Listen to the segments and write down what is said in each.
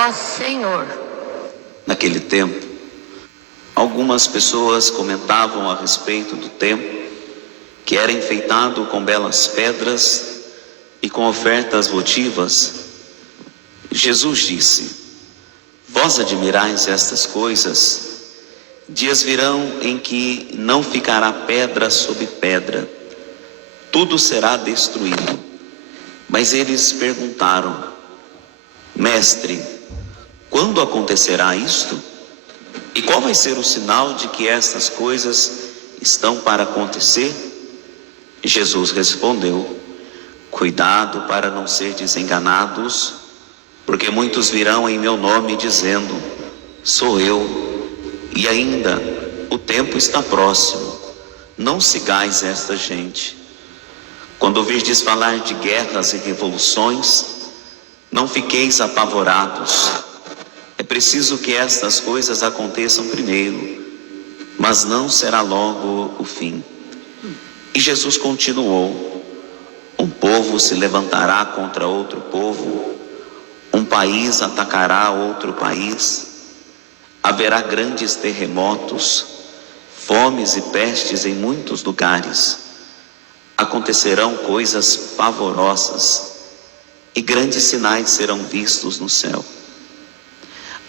vós, Senhor. Naquele tempo, algumas pessoas comentavam a respeito do templo, que era enfeitado com belas pedras e com ofertas votivas. Jesus disse: vós admirais estas coisas? Dias virão em que não ficará pedra sobre pedra, tudo será destruído. Mas eles perguntaram: Mestre, quando acontecerá isto? E qual vai ser o sinal de que estas coisas estão para acontecer? Jesus respondeu: cuidado para não serdes enganados, porque muitos virão em meu nome dizendo: sou eu. E ainda, o tempo está próximo. Não sigais esta gente. Quando ouvirdes falar de guerras e revoluções, não fiqueis apavorados. É preciso que estas coisas aconteçam primeiro, mas não será logo o fim. E Jesus continuou: um povo se levantará contra outro povo, um país atacará outro país. Haverá grandes terremotos, fomes e pestes em muitos lugares. Acontecerão coisas pavorosas e grandes sinais serão vistos no céu.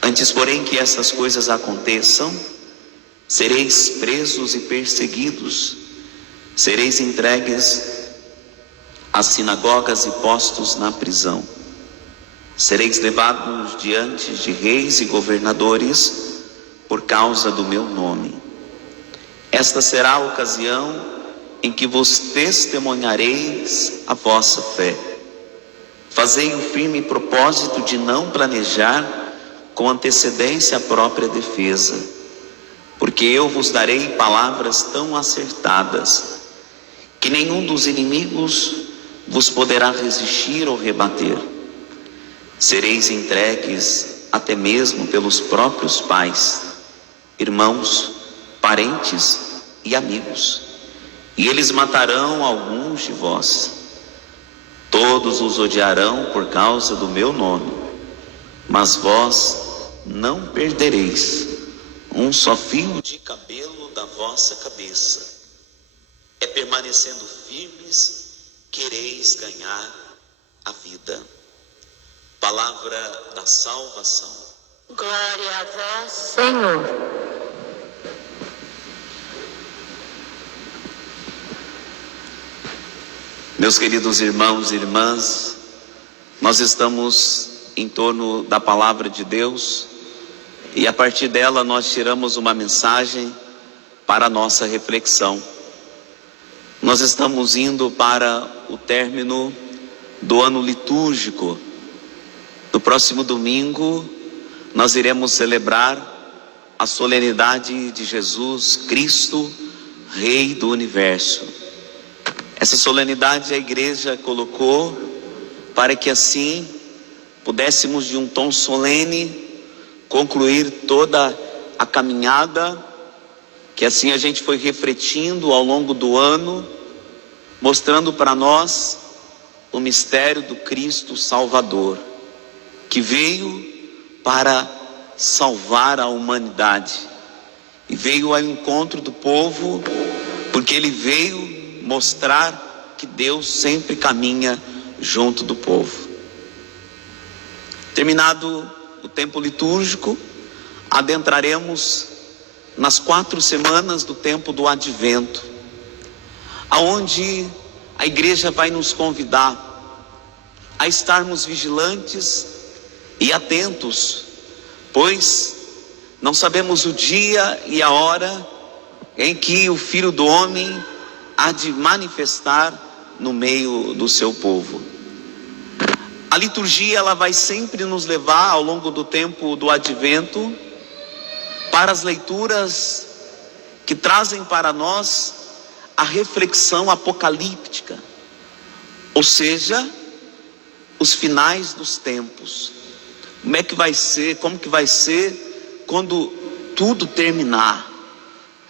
Antes, porém, que essas coisas aconteçam, sereis presos e perseguidos, sereis entregues às sinagogas e postos na prisão. Sereis levados diante de reis e governadores por causa do meu nome. Esta será a ocasião em que vos testemunhareis a vossa fé. Fazei o firme propósito de não planejar com antecedência a própria defesa, porque eu vos darei palavras tão acertadas que nenhum dos inimigos vos poderá resistir ou rebater. Sereis entregues até mesmo pelos próprios pais, irmãos, parentes e amigos, e eles matarão alguns de vós. Todos os odiarão por causa do meu nome, mas vós não perdereis um só fio de cabelo da vossa cabeça. É permanecendo firmes que ireis ganhar a vida. Palavra da salvação. Glória a vós, Senhor. Meus queridos irmãos e irmãs, nós estamos em torno da palavra de Deus e a partir dela nós tiramos uma mensagem para a nossa reflexão. Nós estamos indo para o término do ano litúrgico. No próximo domingo, nós iremos celebrar a solenidade de Jesus Cristo, Rei do Universo. Essa solenidade a igreja colocou para que assim pudéssemos de um tom solene concluir toda a caminhada, que assim a gente foi refletindo ao longo do ano, mostrando para nós o mistério do Cristo Salvador, que veio para salvar a humanidade e veio ao encontro do povo, porque ele veio mostrar que Deus sempre caminha junto do povo. Terminado o tempo litúrgico, adentraremos nas 4 semanas do tempo do Advento, aonde a igreja vai nos convidar a estarmos vigilantes e atentos, pois não sabemos o dia e a hora em que o Filho do Homem há de manifestar no meio do seu povo. A liturgia ela vai sempre nos levar ao longo do tempo do Advento para as leituras que trazem para nós a reflexão apocalíptica, ou seja, os finais dos tempos. Como que vai ser quando tudo terminar,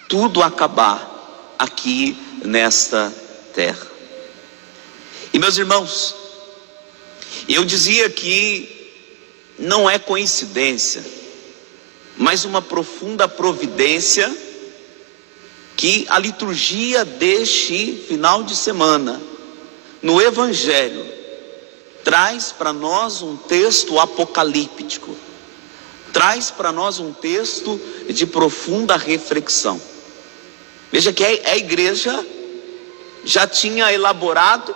tudo acabar aqui nesta terra. E meus irmãos, eu dizia que não é coincidência, mas uma profunda providência que a liturgia deste final de semana, no Evangelho, traz para nós um texto apocalíptico, traz para nós um texto de profunda reflexão. Veja que a igreja já tinha elaborado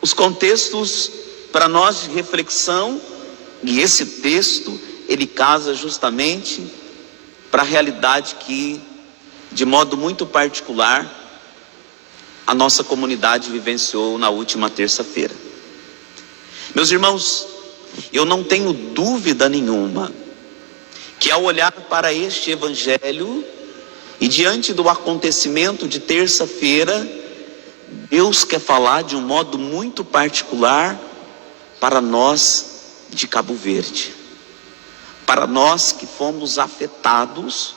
os contextos para nós de reflexão, e esse texto, ele casa justamente para a realidade que, de modo muito particular, a nossa comunidade vivenciou na última terça-feira. Meus irmãos, eu não tenho dúvida nenhuma que ao olhar para este Evangelho e diante do acontecimento de terça-feira, Deus quer falar de um modo muito particular para nós de Cabo Verde, para nós que fomos afetados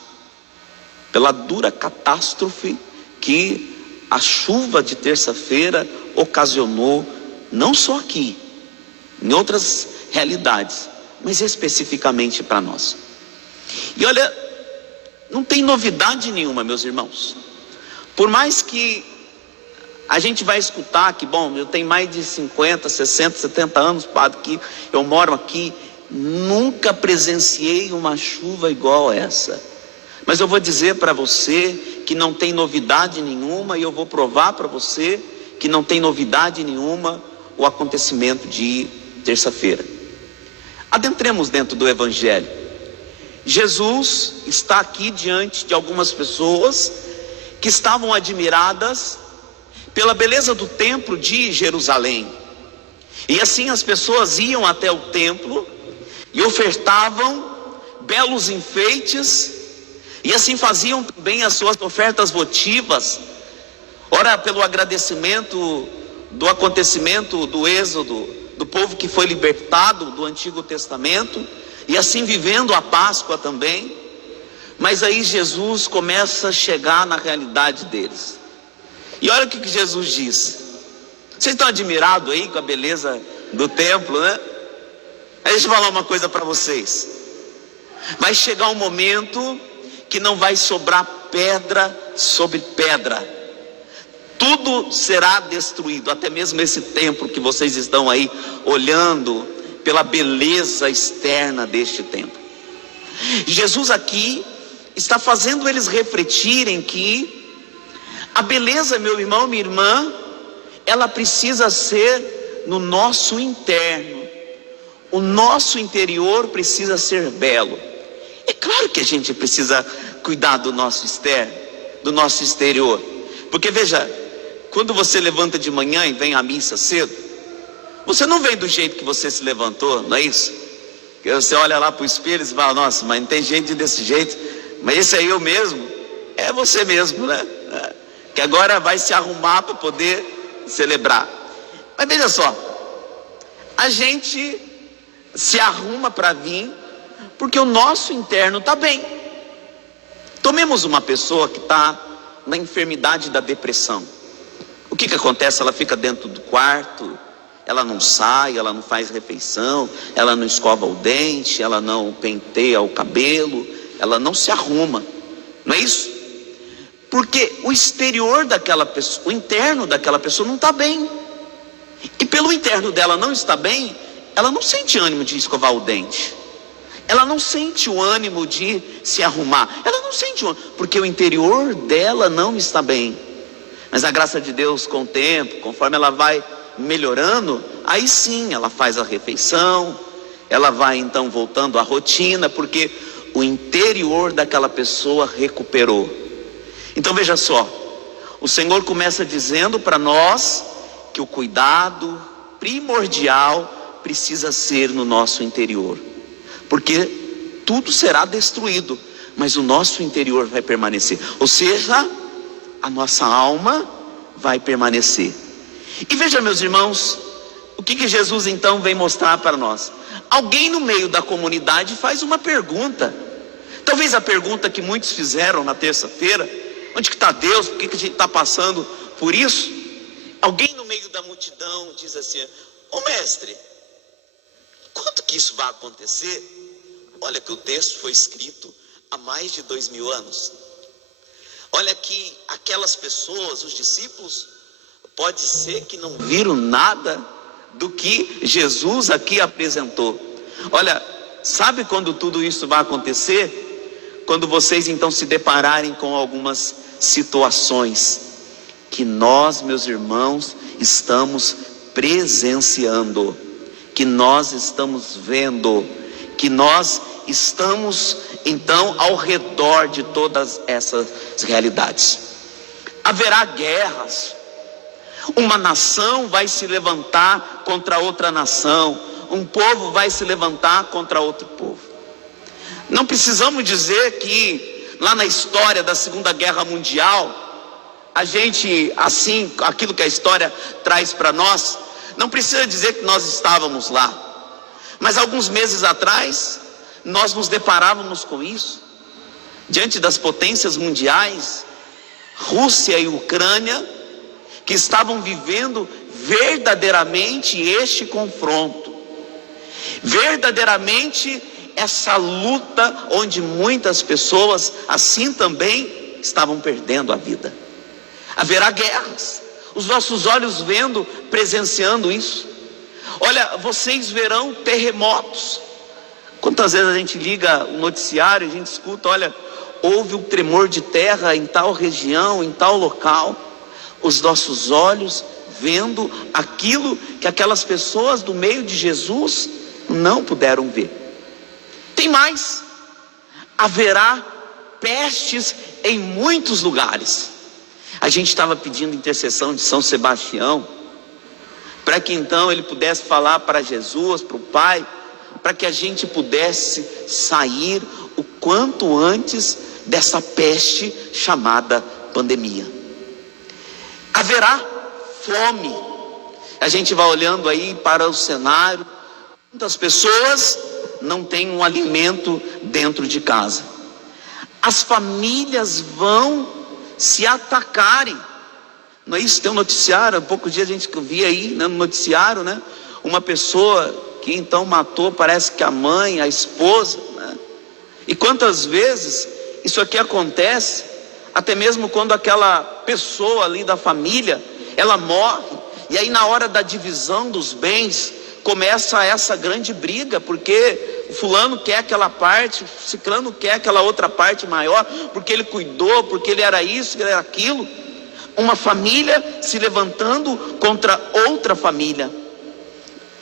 pela dura catástrofe que a chuva de terça-feira ocasionou, não só aqui, em outras realidades, mas especificamente para nós. E olha, não tem novidade nenhuma, meus irmãos. Por mais que a gente vai escutar que, bom, eu tenho mais de 50, 60, 70 anos, padre, que eu moro aqui, nunca presenciei uma chuva igual essa. Mas eu vou dizer para você que não tem novidade nenhuma, e eu vou provar para você que não tem novidade nenhuma o acontecimento de terça-feira. Adentremos dentro do Evangelho. Jesus está aqui diante de algumas pessoas que estavam admiradas pela beleza do templo de Jerusalém. E assim as pessoas iam até o templo e ofertavam belos enfeites, e assim faziam também as suas ofertas votivas, ora pelo agradecimento do acontecimento do êxodo, do povo que foi libertado do Antigo Testamento, e assim vivendo a Páscoa também. Mas aí Jesus começa a chegar na realidade deles. E olha o que Jesus diz. Vocês estão admirados aí com a beleza do templo, né? Aí deixa eu falar uma coisa para vocês. Vai chegar um momento que não vai sobrar pedra sobre pedra. Tudo será destruído, até mesmo esse templo que vocês estão aí olhando pela beleza externa deste templo. Jesus aqui está fazendo eles refletirem que a beleza, meu irmão, minha irmã, ela precisa ser no nosso interno. O nosso interior precisa ser belo. É claro que a gente precisa cuidar do nosso externo, do nosso exterior. Porque veja, quando você levanta de manhã e vem à missa cedo, você não vem do jeito que você se levantou, não é isso? Porque você olha lá para o espelho e fala, nossa, mas não tem gente desse jeito, mas esse é eu mesmo, é você mesmo, né? Que agora vai se arrumar para poder celebrar. Mas veja só, a gente se arruma para vir porque o nosso interno está bem. Tomemos uma pessoa que está na enfermidade da depressão. O que acontece? Ela fica dentro do quarto, ela não sai, ela não faz refeição, ela não escova o dente, ela não penteia o cabelo, ela não se arruma, não é isso? Porque o exterior daquela pessoa, o interno daquela pessoa não está bem. E pelo interno dela não está bem, ela não sente ânimo de escovar o dente. Ela não sente o ânimo de se arrumar. Ela não sente o ânimo, porque o interior dela não está bem. Mas a graça de Deus, com o tempo, conforme ela vai melhorando, aí sim ela faz a refeição, ela vai então voltando à rotina, porque o interior daquela pessoa recuperou. Então veja só, o Senhor começa dizendo para nós que o cuidado primordial precisa ser no nosso interior, porque tudo será destruído, mas o nosso interior vai permanecer, ou seja, a nossa alma vai permanecer. E veja, meus irmãos, o que Jesus então vem mostrar para nós? Alguém no meio da comunidade faz uma pergunta, talvez a pergunta que muitos fizeram na terça-feira: onde que está Deus? Por que a gente está passando por isso? Alguém no meio da multidão diz assim: ô mestre, quanto que isso vai acontecer? Olha que o texto foi escrito há mais de 2000 anos. Olha que aquelas pessoas, os discípulos, pode ser que não viram nada do que Jesus aqui apresentou. Olha, sabe quando tudo isso vai acontecer? Quando vocês então se depararem com algumas situações que nós, meus irmãos, estamos presenciando, que nós estamos vendo, que nós estamos então ao redor de todas essas realidades. Haverá guerras. Uma nação vai se levantar contra outra nação. Um povo vai se levantar contra outro povo. Não precisamos dizer que lá na história da Segunda Guerra Mundial, a gente, assim, aquilo que a história traz para nós, não precisa dizer que nós estávamos lá. Mas alguns meses atrás, nós nos deparávamos com isso. Diante das potências mundiais, Rússia e Ucrânia, que estavam vivendo verdadeiramente este confronto, verdadeiramente essa luta onde muitas pessoas assim também estavam perdendo a vida. Haverá guerras, os nossos olhos vendo, presenciando isso. Olha, vocês verão terremotos. Quantas vezes a gente liga o noticiário e a gente escuta, olha, houve um tremor de terra em tal região, em tal local. Os nossos olhos vendo aquilo que aquelas pessoas do meio de Jesus não puderam ver. Tem mais, haverá pestes em muitos lugares. A gente estava pedindo intercessão de São Sebastião, para que então ele pudesse falar para Jesus, para o Pai, para que a gente pudesse sair o quanto antes dessa peste chamada pandemia. Haverá fome. A gente vai olhando aí para o cenário, muitas pessoas não têm um alimento dentro de casa. As famílias vão se atacarem. Não é isso? Tem um noticiário, há poucos dias a gente via aí, né, no noticiário, né, uma pessoa que então matou, parece que a mãe, a esposa, né? E quantas vezes isso aqui acontece, até mesmo quando aquela pessoa ali da família, ela morre, e aí na hora da divisão dos bens, começa essa grande briga, porque o fulano quer aquela parte, o ciclano quer aquela outra parte maior, porque ele cuidou, porque ele era isso, ele era aquilo. Uma família se levantando contra outra família.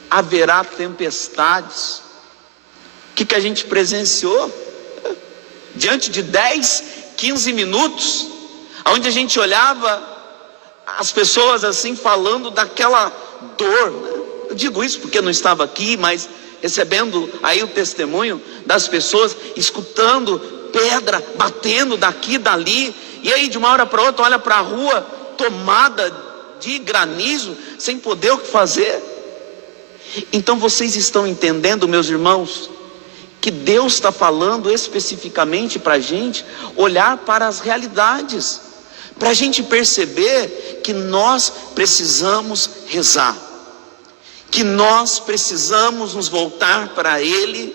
Haverá tempestades. O que a gente presenciou? Diante de 10, 15 minutos, onde a gente olhava as pessoas assim falando daquela dor, né? Eu digo isso porque não estava aqui, mas recebendo aí o testemunho das pessoas, escutando pedra batendo daqui e dali, e aí de uma hora para outra olha para a rua tomada de granizo, sem poder o que fazer. Então vocês estão entendendo, meus irmãos, que Deus está falando especificamente para a gente olhar para as realidades, para a gente perceber que nós precisamos rezar, que nós precisamos nos voltar para Ele,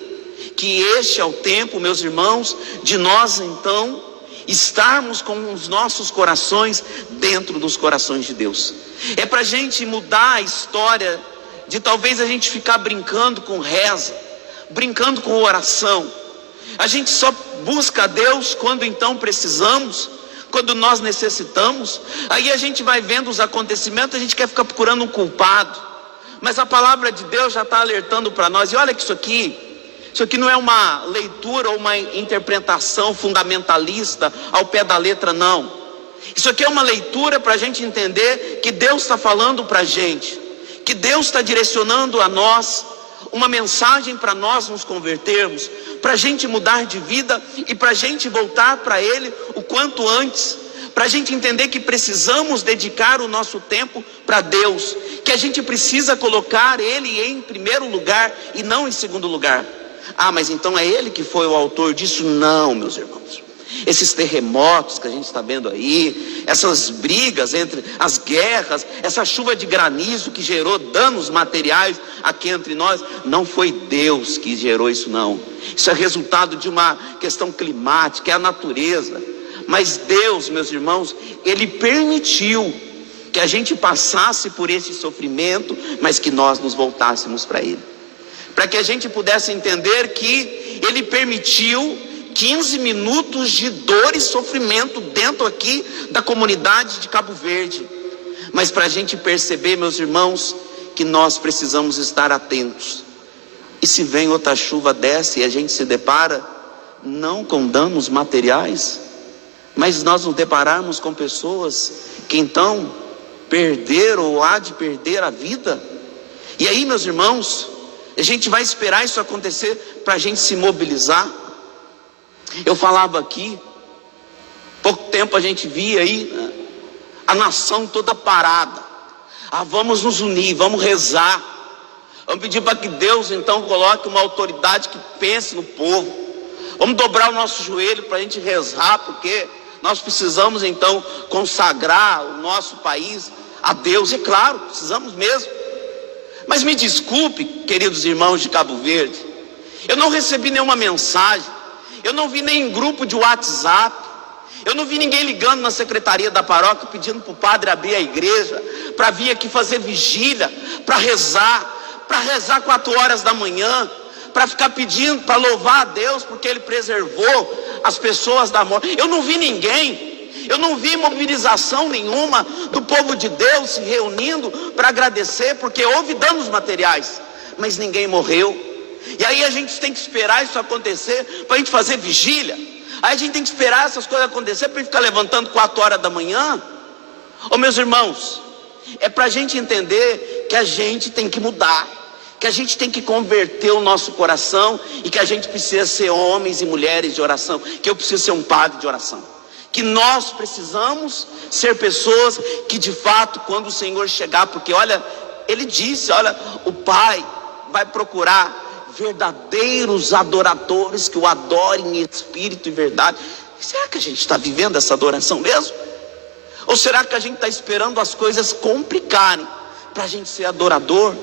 que este é o tempo, meus irmãos, de nós então estarmos com os nossos corações dentro dos corações de Deus. É para a gente mudar a história de talvez a gente ficar brincando com reza, brincando com oração. A gente só busca a Deus quando então precisamos, quando nós necessitamos. Aí a gente vai vendo os acontecimentos, a gente quer ficar procurando um culpado, mas a palavra de Deus já está alertando para nós. E olha que isso aqui não é uma leitura ou uma interpretação fundamentalista ao pé da letra, não. Isso aqui é uma leitura para a gente entender que Deus está falando para a gente, que Deus está direcionando a nós uma mensagem para nós nos convertermos, para a gente mudar de vida e para a gente voltar para Ele o quanto antes, para a gente entender que precisamos dedicar o nosso tempo para Deus, que a gente precisa colocar Ele em primeiro lugar e não em segundo lugar. Ah, mas então é Ele que foi o autor disso? Não, meus irmãos. esses terremotos que a gente está vendo aí, essas brigas entre as guerras, essa chuva de granizo que gerou danos materiais aqui entre nós, não foi Deus que gerou isso não. Isso é resultado de uma questão climática, é a natureza. Mas Deus, meus irmãos, Ele permitiu que a gente passasse por esse sofrimento, mas que nós nos voltássemos para Ele. Para que a gente pudesse entender que Ele permitiu 15 minutos de dor e sofrimento dentro aqui da comunidade de Cabo Verde. Mas para a gente perceber, meus irmãos, que nós precisamos estar atentos. E se vem outra chuva dessa e a gente se depara, não com danos materiais, mas nós nos depararmos com pessoas que então perderam ou há de perder a vida. E aí, meus irmãos, a gente vai esperar isso acontecer para a gente se mobilizar. Eu falava aqui, pouco tempo a gente via aí, né, a nação toda parada. Vamos nos unir, vamos rezar. Vamos pedir para que Deus então coloque uma autoridade que pense no povo. Vamos dobrar o nosso joelho para a gente rezar, porque nós precisamos então consagrar o nosso país a Deus. E claro, precisamos mesmo. Mas me desculpe, queridos irmãos de Cabo Verde, eu não recebi nenhuma mensagem, eu não vi nem grupo de WhatsApp, eu não vi ninguém ligando na secretaria da paróquia pedindo para o padre abrir a igreja, para vir aqui fazer vigília, para rezar 4 horas da manhã, para ficar pedindo, para louvar a Deus, porque Ele preservou as pessoas da morte. Eu não vi ninguém, eu não vi mobilização nenhuma do povo de Deus se reunindo para agradecer, porque houve danos materiais, mas ninguém morreu. E aí a gente tem que esperar isso acontecer para a gente fazer vigília. Aí a gente tem que esperar essas coisas acontecer para a gente ficar levantando 4 horas da manhã. Meus irmãos, é para a gente entender que a gente tem que mudar, que a gente tem que converter o nosso coração, e que a gente precisa ser homens e mulheres de oração, que eu preciso ser um padre de oração, que nós precisamos ser pessoas que de fato, quando o Senhor chegar, porque olha, Ele disse, olha, o Pai vai procurar verdadeiros adoradores que o adorem em espírito e verdade. Será que a gente está vivendo essa adoração mesmo? Ou será que a gente está esperando as coisas complicarem para a gente ser adorador?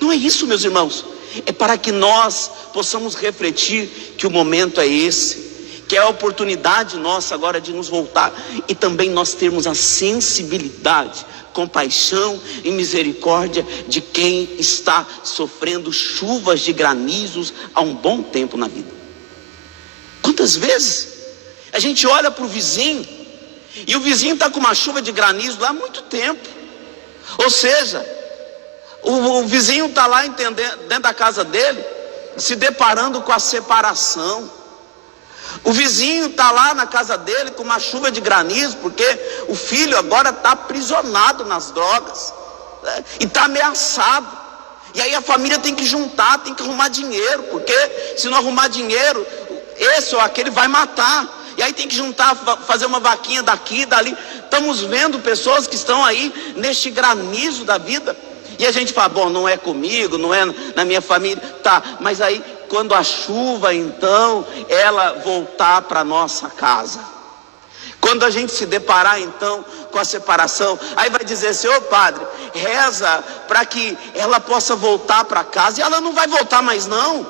Não é isso, meus irmãos. É para que nós possamos refletir que o momento é esse, que é a oportunidade nossa agora de nos voltar, e também nós termos a sensibilidade, compaixão e misericórdia de quem está sofrendo chuvas de granizos há um bom tempo na vida. Quantas vezes a gente olha para o vizinho, e o vizinho está com uma chuva de granizo lá há muito tempo, ou seja, o vizinho está lá dentro da casa dele, se deparando com a separação. O vizinho está lá na casa dele com uma chuva de granizo, porque o filho agora está aprisionado nas drogas, né? E está ameaçado. E aí a família tem que juntar, tem que arrumar dinheiro, porque se não arrumar dinheiro, esse ou aquele vai matar. E aí tem que juntar, fazer uma vaquinha daqui, dali. Estamos vendo pessoas que estão aí neste granizo da vida. E a gente fala, bom, não é comigo, não é na minha família, tá, mas aí quando a chuva então, ela voltar para nossa casa, quando a gente se deparar então com a separação, aí vai dizer assim, ô padre, reza para que ela possa voltar para casa, e ela não vai voltar mais não,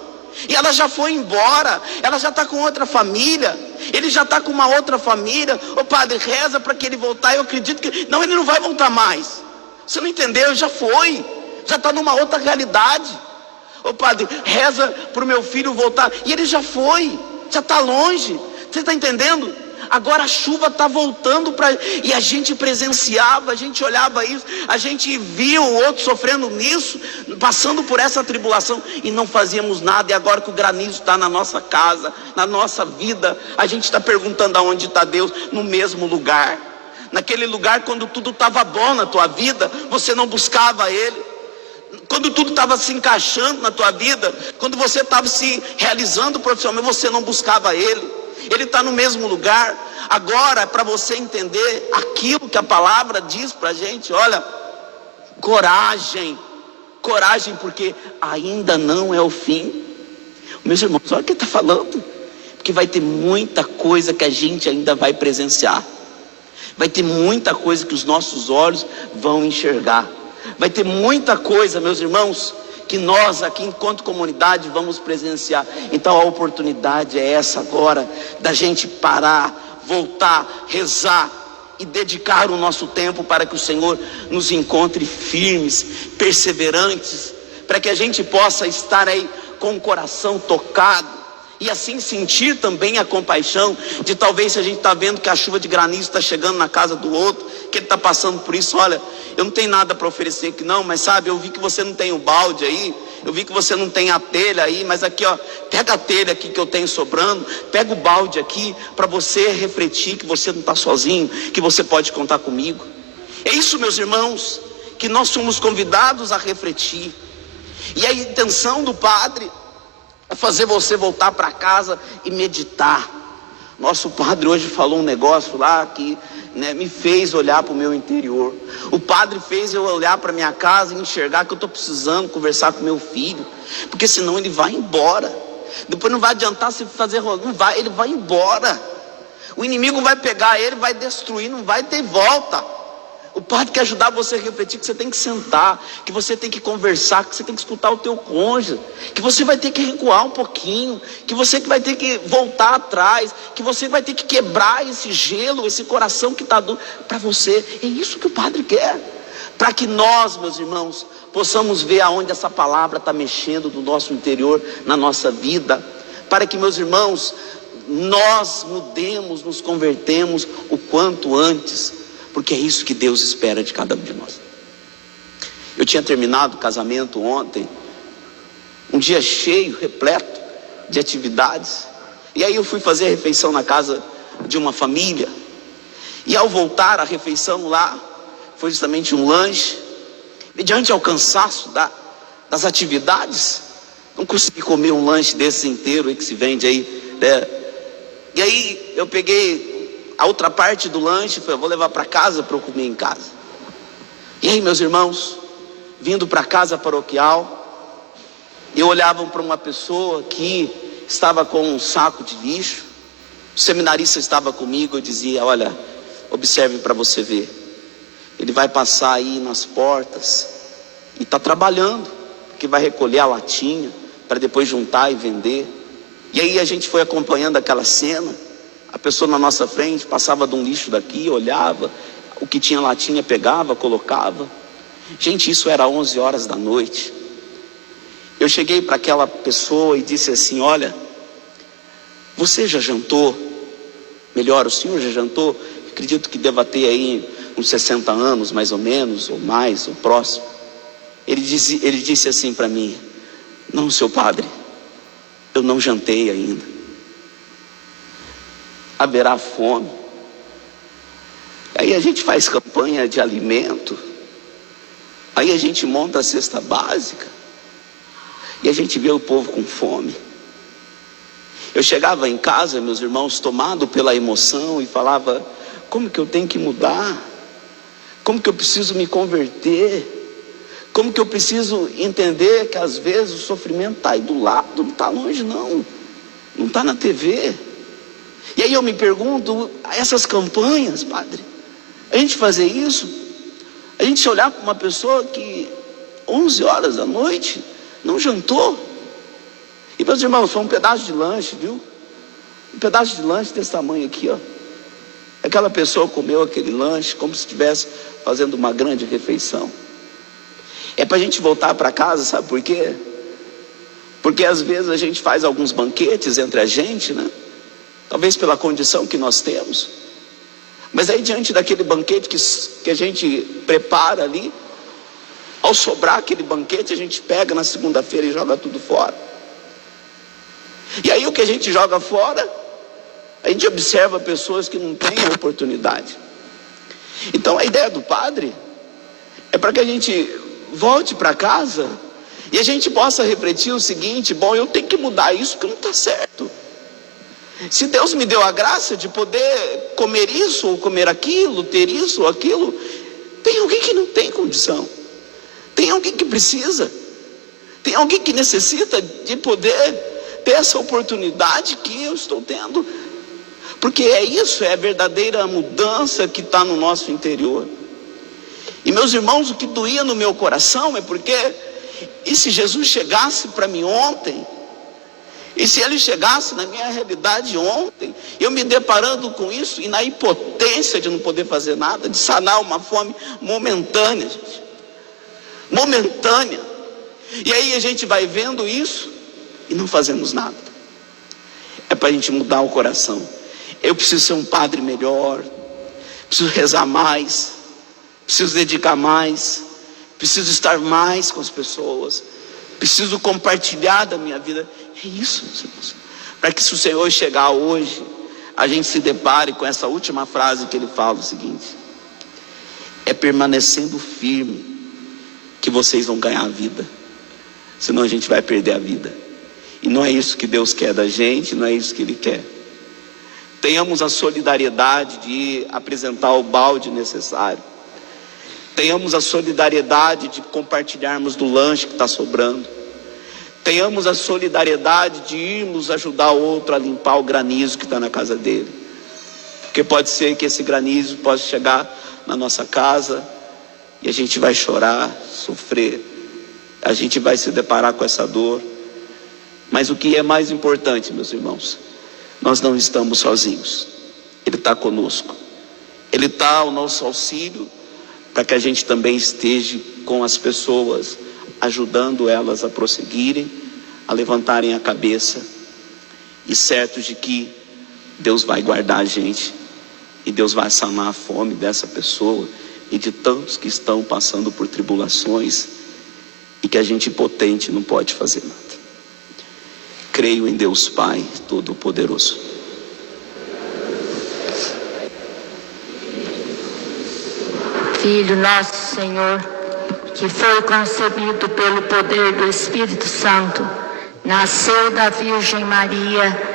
e ela já foi embora, ela já está com outra família, ele já está com uma outra família, ô padre, reza para que ele voltar. Eu acredito que, não, ele não vai voltar mais. Você não entendeu? Já foi, já está numa outra realidade. Ô padre, reza para o meu filho voltar. E ele já foi, já está longe. Você está entendendo? Agora a chuva está voltando para... E a gente presenciava, a gente olhava isso, a gente via o outro sofrendo nisso, passando por essa tribulação, e não fazíamos nada. E agora que o granizo está na nossa casa, na nossa vida, a gente está perguntando aonde está Deus. No mesmo lugar. Naquele lugar, quando tudo estava bom na tua vida, você não buscava Ele. Quando tudo estava se encaixando na tua vida, quando você estava se realizando profissionalmente, você não buscava Ele. Ele está no mesmo lugar. Agora, para você entender aquilo que a palavra diz para a gente, olha, coragem, porque ainda não é o fim. Meus irmãos, olha o que está falando. porque vai ter muita coisa que a gente ainda vai presenciar. Vai ter muita coisa que os nossos olhos vão enxergar. Vai ter muita coisa, meus irmãos, que nós aqui enquanto comunidade vamos presenciar. Então a oportunidade é essa agora, da gente parar, voltar, rezar e dedicar o nosso tempo para que o Senhor nos encontre firmes, perseverantes, para que a gente possa estar aí com o coração tocado, e assim sentir também a compaixão de talvez, se a gente está vendo que a chuva de granizo está chegando na casa do outro, que ele está passando por isso, olha, eu não tenho nada para oferecer aqui não, mas sabe, eu vi que você não tem o balde aí, eu vi que você não tem a telha aí, mas aqui ó, pega a telha aqui que eu tenho sobrando, pega o balde aqui, para você refletir que você não está sozinho, que você pode contar comigo. É isso, meus irmãos, que nós somos convidados a refletir. E a intenção do Padre é fazer você voltar para casa e meditar. Nosso padre hoje falou um negócio lá que me fez olhar para o meu interior. O padre fez eu olhar para minha casa e enxergar que eu estou precisando conversar com meu filho, porque senão ele vai embora. Depois não vai adiantar se fazer, não vai, ele vai embora. O inimigo vai pegar ele, vai destruir, não vai ter volta. O padre quer ajudar você a refletir que você tem que sentar, que você tem que conversar, que você tem que escutar o teu cônjuge, que você vai ter que recuar um pouquinho, que você vai ter que voltar atrás, que você vai ter que quebrar esse gelo, esse coração que está duro para você. É isso que o padre quer, para que nós, meus irmãos, possamos ver aonde essa palavra está mexendo do nosso interior, na nossa vida, para que, meus irmãos, nós mudemos, nos convertemos o quanto antes, porque é isso que Deus espera de cada um de nós. Eu tinha terminado o casamento ontem, um dia cheio, repleto de atividades, e aí eu fui fazer a refeição na casa de uma família, e ao voltar a refeição lá, foi justamente um lanche, mediante ao cansaço das atividades, não consegui comer um lanche desse inteiro aí que se vende aí, né? E aí eu peguei a outra parte do lanche, eu vou levar para casa para eu comer em casa. E aí, meus irmãos, vindo para a casa paroquial, eu olhava para uma pessoa que estava com um saco de lixo, o seminarista estava comigo, eu dizia, olha, observe para você ver, ele vai passar aí nas portas, e está trabalhando, porque vai recolher a latinha, para depois juntar e vender. E aí a gente foi acompanhando aquela cena, a pessoa na nossa frente passava de um lixo daqui, olhava, o que tinha latinha pegava, colocava. Gente, isso era 11 horas da noite. Eu cheguei para aquela pessoa e disse assim, olha, você já jantou? Melhor, o senhor já jantou? Acredito que deva ter aí uns 60 anos, mais ou menos, ou mais, ou próximo. Ele disse assim para mim, não, seu padre, eu não jantei ainda. Haverá fome. Aí a gente faz campanha de alimento, aí a gente monta a cesta básica, e a gente vê o povo com fome. Eu chegava em casa, meus irmãos, tomado pela emoção, e falava, como que eu tenho que mudar? Como que eu preciso me converter? Como que eu preciso entender que às vezes o sofrimento está aí do lado, não está longe não está na TV. E aí eu me pergunto, essas campanhas, padre, a gente fazer isso, a gente olhar para uma pessoa que 11 horas da noite não jantou, e meus irmãos, foi um pedaço de lanche, viu? Um pedaço de lanche desse tamanho aqui, ó. Aquela pessoa comeu aquele lanche como se estivesse fazendo uma grande refeição. É para a gente voltar para casa, sabe por quê? Porque às vezes a gente faz alguns banquetes entre a gente, né? Talvez pela condição que nós temos, mas aí diante daquele banquete que a gente prepara ali, ao sobrar aquele banquete, a gente pega na segunda-feira e joga tudo fora. E aí o que a gente joga fora, a gente observa pessoas que não têm a oportunidade. Então a ideia do padre é para que a gente volte para casa e a gente possa refletir o seguinte, bom, eu tenho que mudar isso porque não está certo. Se Deus me deu a graça de poder comer isso ou comer aquilo, ter isso ou aquilo, tem alguém que não tem condição, tem alguém que precisa, tem alguém que necessita de poder ter essa oportunidade que eu estou tendo. Porque é isso, é a verdadeira mudança que está no nosso interior. E meus irmãos, o que doía no meu coração é porque, e se Jesus chegasse para mim ontem, e se ele chegasse na minha realidade ontem, eu me deparando com isso, e na impotência de não poder fazer nada, de sanar uma fome momentânea, gente, momentânea, e aí a gente vai vendo isso, e não fazemos nada. É para a gente mudar o coração. Eu preciso ser um padre melhor, preciso rezar mais, preciso dedicar mais, preciso estar mais com as pessoas, preciso compartilhar da minha vida. É isso, meus irmãos. Para que se o Senhor chegar hoje, a gente se depare com essa última frase que ele fala, o seguinte: é permanecendo firme que vocês vão ganhar a vida, senão a gente vai perder a vida. E não é isso que Deus quer da gente, não é isso que Ele quer. Tenhamos a solidariedade de apresentar o balde necessário. Tenhamos a solidariedade de compartilharmos do lanche que está sobrando. Tenhamos a solidariedade de irmos ajudar o outro a limpar o granizo que está na casa dele. Porque pode ser que esse granizo possa chegar na nossa casa e a gente vai chorar, sofrer. A gente vai se deparar com essa dor. Mas o que é mais importante, meus irmãos, nós não estamos sozinhos. Ele está conosco. Ele está ao nosso auxílio para que a gente também esteja com as pessoas, ajudando elas a prosseguirem, a levantarem a cabeça, e certos de que Deus vai guardar a gente, e Deus vai sanar a fome dessa pessoa e de tantos que estão passando por tribulações e que a gente impotente não pode fazer nada. Creio em Deus Pai Todo-Poderoso. Filho nosso Senhor, que foi concebido pelo poder do Espírito Santo, nasceu da Virgem Maria,